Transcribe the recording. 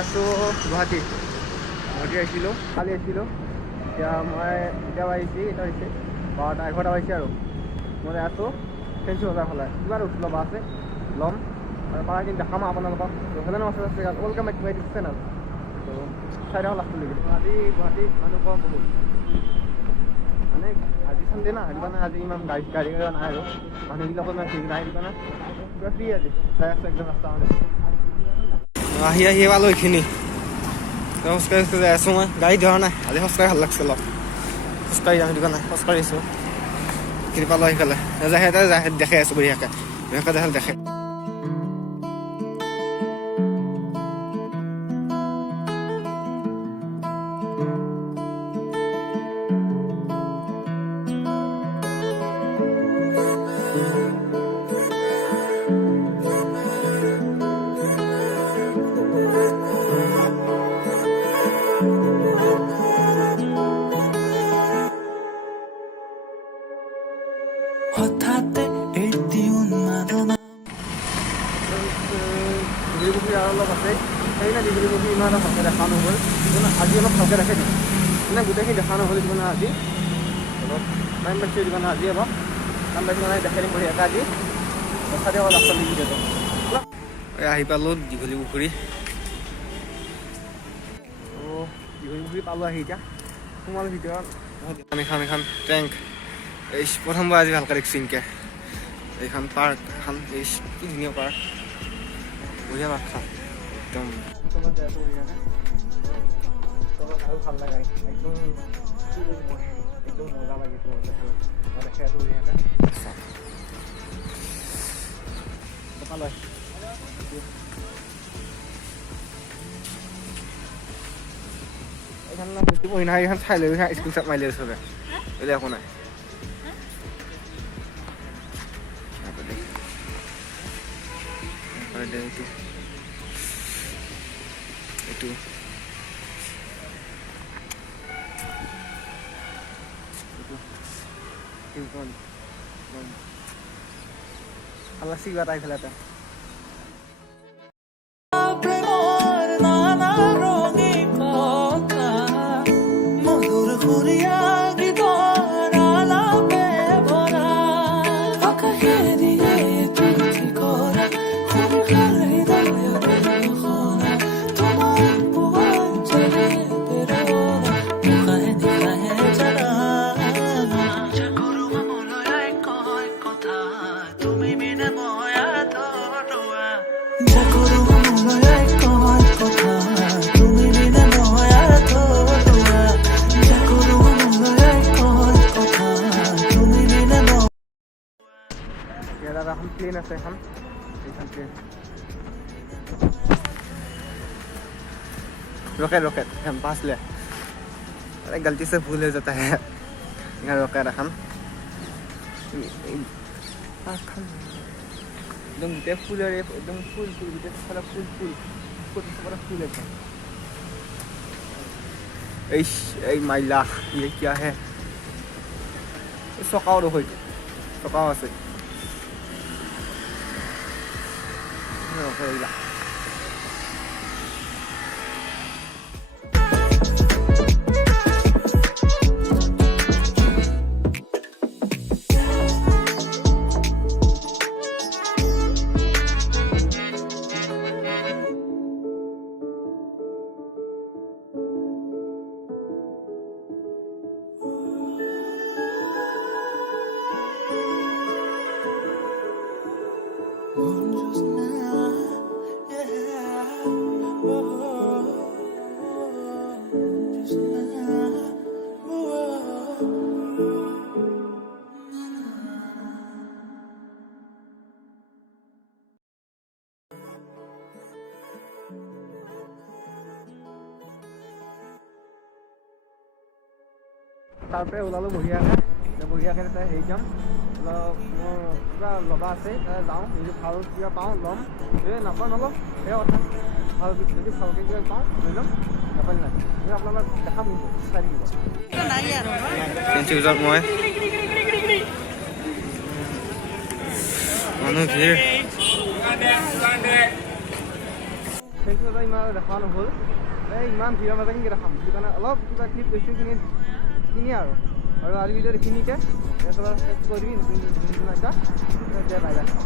আছোঁ গুৱাহাটীত আহিছিলোঁ কালি আহিছিলোঁ এতিয়া আহিছে এটা হৈছে 12টা 11টা হৈছে আৰু মই আছোঁ ফেঞ্চি বজাৰ ফালে কিবা উঠিল ল'বা আছে ল'ম আৰু পাৰা কিন্তু দেখাম আপোনালোকক হেল্ল' নমস্কাৰ welcome back to my YouTube channel তো চাই থাকক লাষ্টলৈকে আজি গুৱাহাটীত মানুহ কম বহুত মানে আজি চানডে না সেইটো কাৰণে আজি ইমান গাড়ী নাই আৰু মানুহবিলাকৰ ইমান ভিৰ নাই সেইটো কাৰণে পুৰা ফ্ৰী আজি যাই আছোঁ একদম ৰাস্তা মানে আহি পালোঁ এইখিনি খোজকাঢ়ি যাই আছোঁ মই গাড়ী ধৰা নাই আজি খোজকাঢ়ি ভাল লাগছে অলপ খোজকাঢ়ি যাম সেইটো কাৰণে খোজকাঢ়িছোঁ এইখিনি পালোঁ আহিফালে দেখাই আছোঁ বঢ়িয়াকৈ দেখে ডিগ্ৰী আৰু অলপ আছে সেইকাৰণে ডিগ্ৰী ইমান এটা ভালকৈ দেখা নহ'ল কিন্তু আজি অলপ ভালকৈ দেখাই দিম মানে গোটেইখিনি দেখা নহ'ল মানে আজি অলপ টাইম পাইছে দিব মানে আজি অলপ টাইম পাইছে মানে দেখাই দিম বঢ়িয়াকৈ আজি দেখাই দিয়ক ৰাস্তা লিখি দিয়ক আহি পালোঁ দীঘলী পুখুৰী দীঘলী পুখুৰী পালোঁ আহি এতিয়া সোমালোঁ ভিতৰত এখন টেংক এই প্ৰথমবাৰ আজি ভালকৈ দেখিছোঁ এনেকৈ এইখন পাৰ্ক এখন এই কি ধুনীয়া পাৰ্ক বঢ়িয়া পাৰ্ক একদম আৰু ভাল লাগে একদম মজা লাগে দেখাই আছোঁ বঢ়িয়াকৈ লয় এইখন বেছি পঢ়ি নাই এইখন চাই লৈ স্কুল চাপ মাৰি লৈ চবে এইটো একো নাই এইটো আল্লাহ সিগা তাই ফেলাতে এখন প্লেন আছে এখন প্লেন रॉकेट हम पास ले अरे गलती से भूल हो जाता है यहाँ रॉकेट এখন एकदम गोटे फूलेर एकदम फूल गोटे सारा फूल सारा फूल एकदम माइला ये क्या है चकाओ चकाओ আছে তাৰপৰা ওলালোঁ বঢ়িয়াকৈ হেৰি যাম মোৰ কিবা ল'বা আছে যাওঁ যদি ভাল কিবা পাওঁ ল'ম নাপাওঁ নলওঁ সেই কথা ভাল যদি ভালকৈ কিবা পাওঁ লৈ ল'ম নাপায় নাই মই আপোনালোক দেখাম কিন্তু চাই থাকিব মই মানুহ ভিৰ ফেঞ্চি বজাৰ ইমান দেখা নহ'ল ইমান ভিৰৰ মাজত কেনেকৈ দেখাম সেইটো কাৰণে অলপ কিবা ক্লিপ লৈছোঁ কিনি আৰু আজি ভিডিঅ'ত এইখিনিকে কৰি দিবি নতুন বাই বাই